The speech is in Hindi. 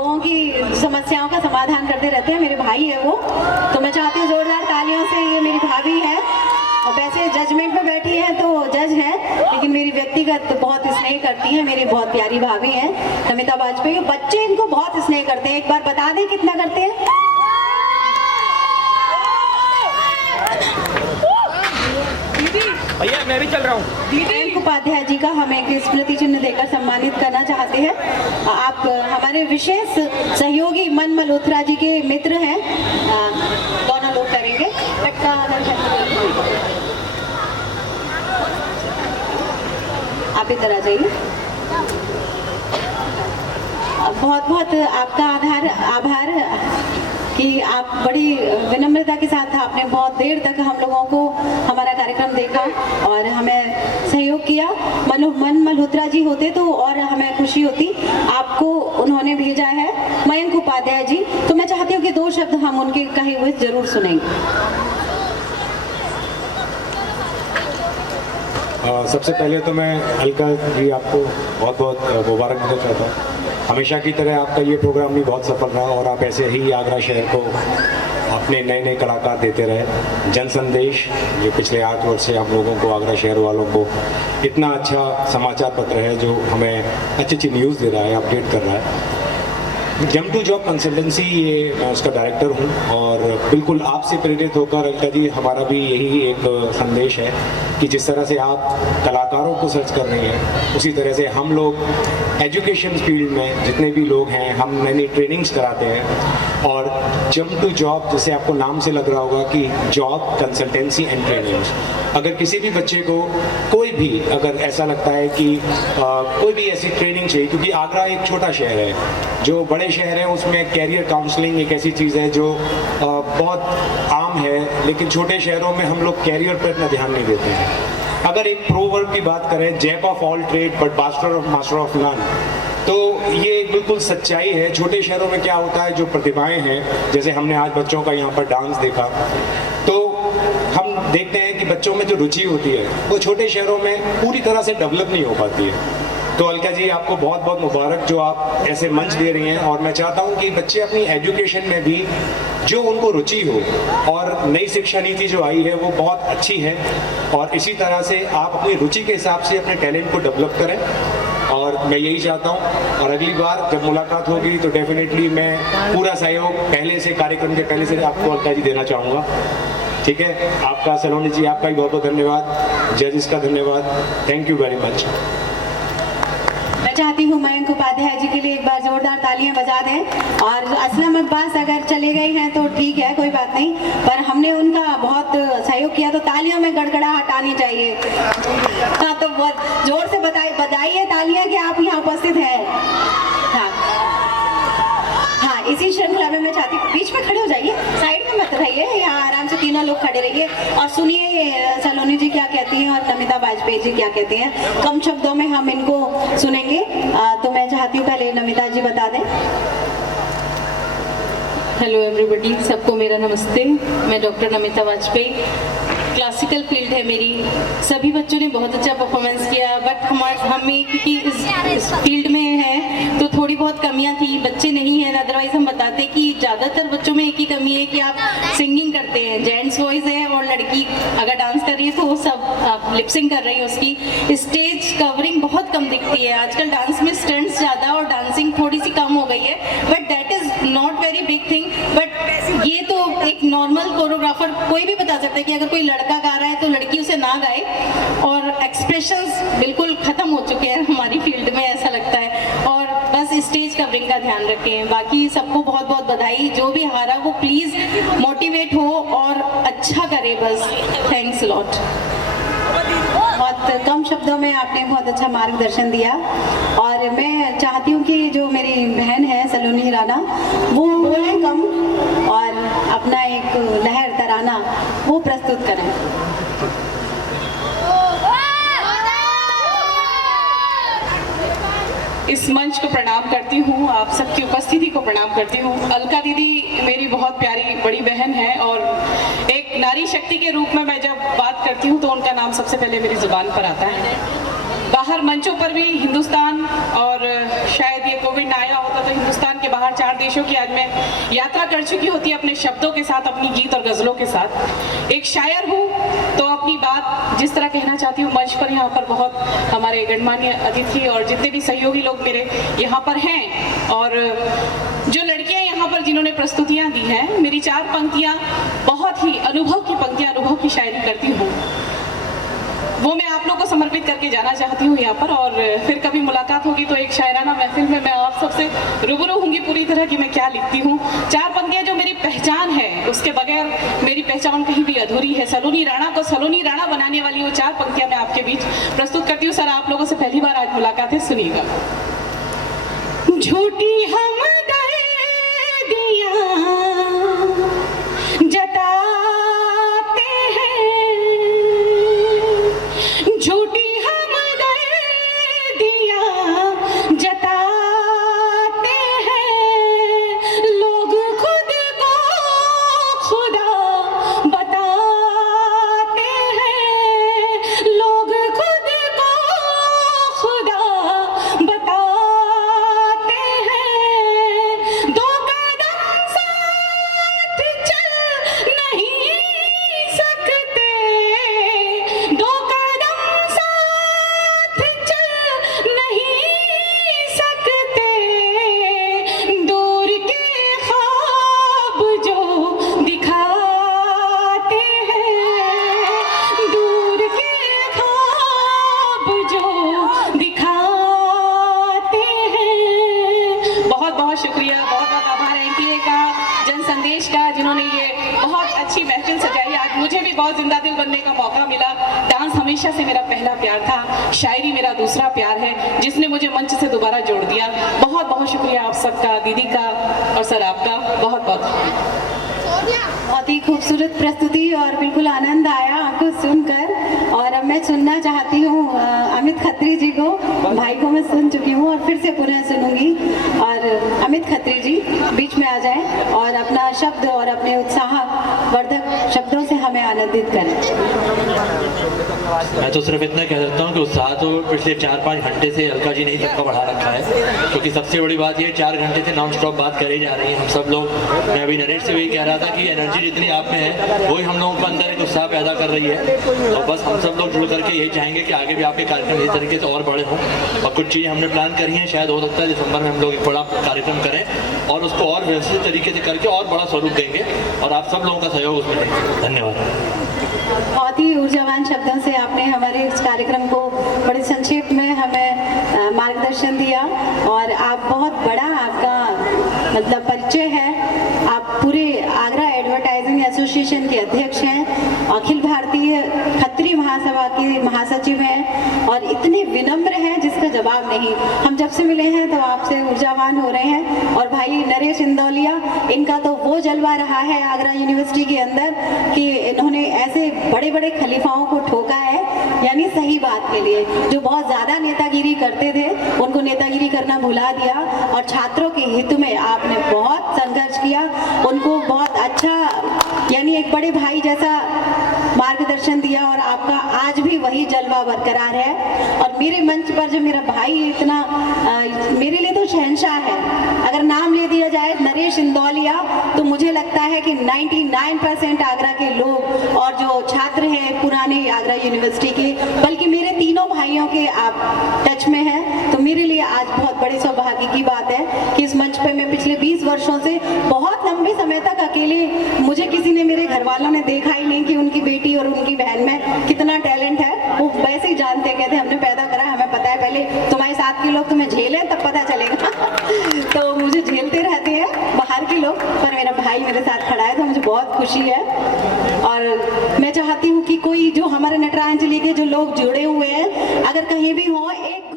लोगों की समस्याओं का समाधान करते रहते हैं, मेरे भाई है वो। तो मैं चाहती हूँ जोरदार तालियों से, ये मेरी भाभी है और वैसे जजमेंट में बैठी है तो जज है, लेकिन मेरी व्यक्तिगत बहुत स्नेह करती है, मेरी बहुत प्यारी भाभी है नमिता वाजपेयी। बच्चे इनको बहुत स्नेह करते हैं, एक बार बता दें कितना करते हैं। भैया मैं भी चल रहा हूँ। मयंक उपाध्याय जी का हम एक स्मृति चिन्ह देकर सम्मानित करना चाहते हैं। आप हमारे विशेष सहयोगी मन मल्होत्रा जी के मित्र हैं, दोनों लोग करेंगे। आप इधर आ जाइए। बहुत बहुत आपका आभार कि आप बड़ी विनम्रता के साथ आपने बहुत देर तक हम लोगों को हमारा कार्यक्रम देखा और हमें सहयोग किया। मन मल्होत्रा जी होते तो और हमें खुशी होती, आपको उन्होंने भेजा है मयंक उपाध्याय जी। तो मैं चाहती हूँ कि 2 शब्द हम उनके कहे हुए जरूर सुनेंगे। सबसे पहले तो मैं अलका जी आपको बहुत बहुत मुबारक देना चाहता हूँ। हमेशा की तरह आपका ये प्रोग्राम भी बहुत सफल रहा और आप ऐसे ही आगरा शहर को अपने नए नए कलाकार देते रहे। जन संदेश जो पिछले 8 वर्ष से हम लोगों को, आगरा शहर वालों को इतना अच्छा समाचार पत्र है जो हमें अच्छी अच्छी न्यूज़ दे रहा है, अपडेट कर रहा है। जम टू जॉब कंसल्टेंसी, ये मैं उसका डायरेक्टर हूँ और बिल्कुल आपसे प्रेरित होकर अलका जी हमारा भी यही एक संदेश है कि जिस तरह से आप कलाकारों को सर्च कर रही हैं, उसी तरह से हम लोग एजुकेशन फील्ड में जितने भी लोग हैं, हम नई नई ट्रेनिंग्स कराते हैं। और जम टू जॉब, जैसे आपको नाम से लग रहा होगा कि जॉब कंसल्टेंसी एंड ट्रेनिंग्स, अगर किसी भी बच्चे को कोई भी अगर ऐसा लगता है कि कोई भी ऐसी ट्रेनिंग चाहिए, क्योंकि आगरा एक छोटा शहर है, जो बड़े शहर है उसमें कैरियर काउंसलिंग एक ऐसी चीज़ है जो बहुत आम है, लेकिन छोटे शहरों में हम लोग कैरियर पर इतना ध्यान नहीं देते हैं। अगर एक प्रोवर्ब की बात करें, jack of all trade but master of none, तो ये बिल्कुल सच्चाई है। छोटे शहरों में क्या होता है, जो प्रतिभाएं हैं, जैसे हमने आज बच्चों का यहाँ पर डांस देखा, तो हम देखते हैं कि बच्चों में जो रुचि होती है वो छोटे शहरों में पूरी तरह से डेवलप नहीं हो पाती है। तो अलका जी आपको बहुत बहुत मुबारक जो आप ऐसे मंच दे रही हैं, और मैं चाहता हूं कि बच्चे अपनी एजुकेशन में भी जो उनको रुचि हो, और नई शिक्षा नीति जो आई है वो बहुत अच्छी है, और इसी तरह से आप अपनी रुचि के हिसाब से अपने टैलेंट को डेवलप करें। और मैं यही चाहता हूं, और अगली बार जब मुलाकात होगी तो डेफिनेटली मैं पूरा सहयोग पहले से, कार्यक्रम के पहले से आपको अलका जी देना चाहूँगा। ठीक है, आपका सलोनी जी, आपका भी बहुत बहुत धन्यवाद, जजेस का धन्यवाद, थैंक यू वेरी मच। मैं चाहती हूँ मयंक उपाध्याय जी के लिए एक बार जोरदार तालियां बजा दें। और असलम अब्बास अगर चले गए हैं तो ठीक है, कोई बात नहीं, पर हमने उनका बहुत सहयोग किया तो तालियों में गड़गड़ाहट आनी चाहिए। हाँ, तो बहुत जोर से बजाइए तालियां कि आप यहाँ उपस्थित हैं। हाँ, इसी श्रृंखला में मैं चाहती हूँ बीच में खड़े हो जाइए, साइड में मत रहिए, यहाँ आराम से तीनों लोग खड़े रहिए और सुनिए सलोनी जी क्या कहती हैं और नमिता वाजपेयी जी क्या कहती हैं। कम शब्दों में हम इनको सुनेंगे। तो मैं चाहती हूँ पहले नमिता जी बता दें। हेलो एवरीबॉडी, सबको मेरा नमस्ते। मैं doctor Namita Vajpayee, classical field है मेरी। सभी बच्चों ने बहुत अच्छा परफॉर्मेंस किया, बट हमें क्योंकि इस फील्ड में है तो थोड़ी बहुत कमियां थी, बच्चे नहीं हैं। अदरवाइज हम बताते कि ज़्यादातर बच्चों में एक ही कमी है कि आप सिंगिंग करते हैं, जेंट्स वॉइस है, और लड़की अगर डांस कर रही है तो वो सब लिपसिंग कर रही है, उसकी स्टेज कवरिंग बहुत कम दिखती है। आजकल डांस में स्टंट्स ज़्यादा और डांसिंग थोड़ी सी कम हो गई है, but that is not very big thing. But ये तो एक नॉर्मल कोरियोग्राफर कोई भी बता सकता है कि अगर कोई लड़का गा रहा है तो लड़की उसे ना गाए, और एक्सप्रेशंस बिल्कुल खत्म हो चुके हैं हमारी फील्ड में, ऐसा लगता है। और बस स्टेज कवरिंग का ध्यान रखें। बाकी सबको बहुत बहुत बधाई। जो भी हारा वो प्लीज मोटिवेट हो और अच्छा करे, बस। Thanks lot. बहुत कम शब्दों में आपने बहुत अच्छा मार्गदर्शन दिया, और मैं चाहती हूँ कि जो मेरी बहन है सलोनी राणा, वो बोले कम और अपना एक लहर तराना वो प्रस्तुत करें। इस मंच को प्रणाम करती हूँ, आप सबकी उपस्थिति को प्रणाम करती हूँ। अलका दीदी मेरी बहुत प्यारी बड़ी बहन है, और एक नारी शक्ति के रूप में मैं जब बात करती हूँ तो उनका नाम सबसे पहले मेरी जुबान पर आता है। बाहर मंचों पर भी हिंदुस्तान, और शायद ये कोविड ना आया होता तो हिंदुस्तान के बाहर 4 देशों की आज मैं यात्रा कर चुकी होती अपने शब्दों के साथ, अपनी गीत और गज़लों के साथ। एक शायर हूँ तो अपनी बात जिस तरह कहना चाहती हूँ मंच पर, यहाँ पर बहुत हमारे गणमान्य अतिथि और जितने भी सहयोगी लोग मेरे यहाँ पर हैं, और जो लड़कियाँ यहाँ पर जिन्होंने प्रस्तुतियाँ दी हैं, मेरी 4 पंक्तियाँ बहुत ही अनुभव की पंक्तियाँ, अनुभव की शायरी करती हूँ, वो मैं आप लोगों को समर्पित करके जाना चाहती हूँ यहाँ पर। और फिर कभी मुलाकात होगी तो एक शायराना महफिल में मैं आप सबसे रूबरू होंगी पूरी तरह कि मैं क्या लिखती हूँ। 4 पंक्तियाँ जो मेरी पहचान है, उसके बगैर मेरी पहचान कहीं भी अधूरी है। सलोनी राणा को सलोनी राणा बनाने वाली वो 4 पंक्तियाँ मैं आपके बीच प्रस्तुत करती हूँ। सर, आप लोगों से पहली बार आज मुलाकात है, सुनिएगा। झूठी हमदर्दियाँ जताते हैं, झूठी हमदर्दियाँ जताते हैं, लोग खुद को खुदा बताते हैं, लोग खुद को खुदा बताते हैं। 2 कदम साथ चल नहीं सकते, 2 कदम साथ चल नहीं सकते, दूर के ख्वाब जो दिखाते हैं, दूर के ख्वाब जो दिखाते हैं। बहुत बहुत शुक्रिया, बहुत बहुत आभार एनटीए का, जन संदेश का, जिन्होंने ये बहुत अच्छी महफिल सजाई। आज मुझे भी बहुत जिंदा दिल बनने का मौका मिला। डांस हमेशा से मेरा पहला प्यार था, शायरी मेरा दूसरा प्यार है, जिसने मुझे मंच से दोबारा जोड़ दिया। बहुत बहुत शुक्रिया आप सबका, दीदी का और सर आपका, बहुत बहुत। बहुत ही खूबसूरत प्रस्तुति और बिल्कुल आनंद आया आपको सुनकर। और अब मैं सुनना चाहती हूँ अमित खत्री जी को। भाई को मैं सुन चुकी हूँ और फिर से पुनः सुनूंगी। और अमित खत्री जी बीच में आ जाएं और अपना शब्द और अपने उत्साहवर्धक शब्दों से हमें आनंदित करें। मैं तो सिर्फ इतना कह सकता हूँ कि उत्साह तो पिछले 4-5 घंटे से अलका जी ने ही सबका बढ़ा रखा है, क्योंकि सबसे बड़ी बात ये 4 घंटे से नॉन स्टॉप बात करी जा रही है। हम सब लोग, मैं अभी नरेश से वही कह रहा था कि एनर्जी जितनी आप में है वही हम लोगों को अंदर एक उत्साह पैदा कर रही है। और बस हम सब लोग जुड़ करके यही चाहेंगे कि आगे भी आपके कार्यक्रम इस तरीके से और बड़े हों। और कुछ चीज़ें हमने प्लान करी हैं, शायद हो सकता है दिसंबर में हम लोग एक बड़ा कार्यक्रम करें और उसको और व्यवस्थित तरीके से करके और बड़ा स्वरूप देंगे, और आप सब लोगों का सहयोग उसमें देंगे। धन्यवाद। बहुत ही ऊर्जावान शब्दों से आपने हमारे इस कार्यक्रम को बड़े संक्षेप में हमें मार्गदर्शन दिया। और आप बहुत बड़ा, आपका मतलब परिचय है। आप पूरे आगरा एडवर्टाइजिंग एसोसिएशन के अध्यक्ष हैं, अखिल भारतीय खत्री महासभा के महासचिव हैं और इतने विनम्र हैं जिसका जवाब नहीं। हम जब से मिले हैं तो आपसे ऊर्जावान हो रहे हैं। और भाई नरेश इंदौलिया, इनका तो वो जलवा रहा है आगरा यूनिवर्सिटी के अंदर कि इन्होंने ऐसे बड़े बड़े खलीफाओं को ठोका है, यानी सही बात के लिए। जो बहुत ज़्यादा नेतागिरी करते थे उनको नेतागिरी करना भुला दिया और छात्रों के हित में आपने बहुत संघर्ष किया, उनको बहुत अच्छा, यानी एक बड़े भाई जैसा मार्गदर्शन दिया। और आपका आज भी वही जलवा बरकरार है। और मेरे मंच पर जो मेरा भाई इतना मेरे लिए तो शहंशाह है। अगर नाम ले दिया जाए नरेश इंदौलिया तो मुझे लगता है कि 99% आगरा के लोग और जो छात्र हैं पुराने आगरा यूनिवर्सिटी के, बल्कि मेरे तीनों भाइयों के आप टच में हैं। तो मेरे लिए आज बहुत बड़े सौभाग्य की बात है कि इस मंच पर मैं पिछले 20 वर्षों से बहुत लंबे समय तक अकेले, मुझे किसी ने, मेरे घर वालों ने देखा ही नहीं कि उनकी बेटी और उनकी बहन में कितना टैलेंट है। वो वैसे ही जानते, कहते हमने पैदा करा, हमें पता है, पहले तुम्हारे साथ के लोग तुम्हें झेलें तब पता चलेगा। तो मुझे झेलते रहते हैं बाहर के लोग, पर मेरा भाई मेरे साथ खड़ा है तो मुझे बहुत खुशी है। और मैं चाहती हूँ कि कोई जो हमारे नटरांजलि के जो लोग जुड़े हुए हैं, अगर कहीं भी हो, एक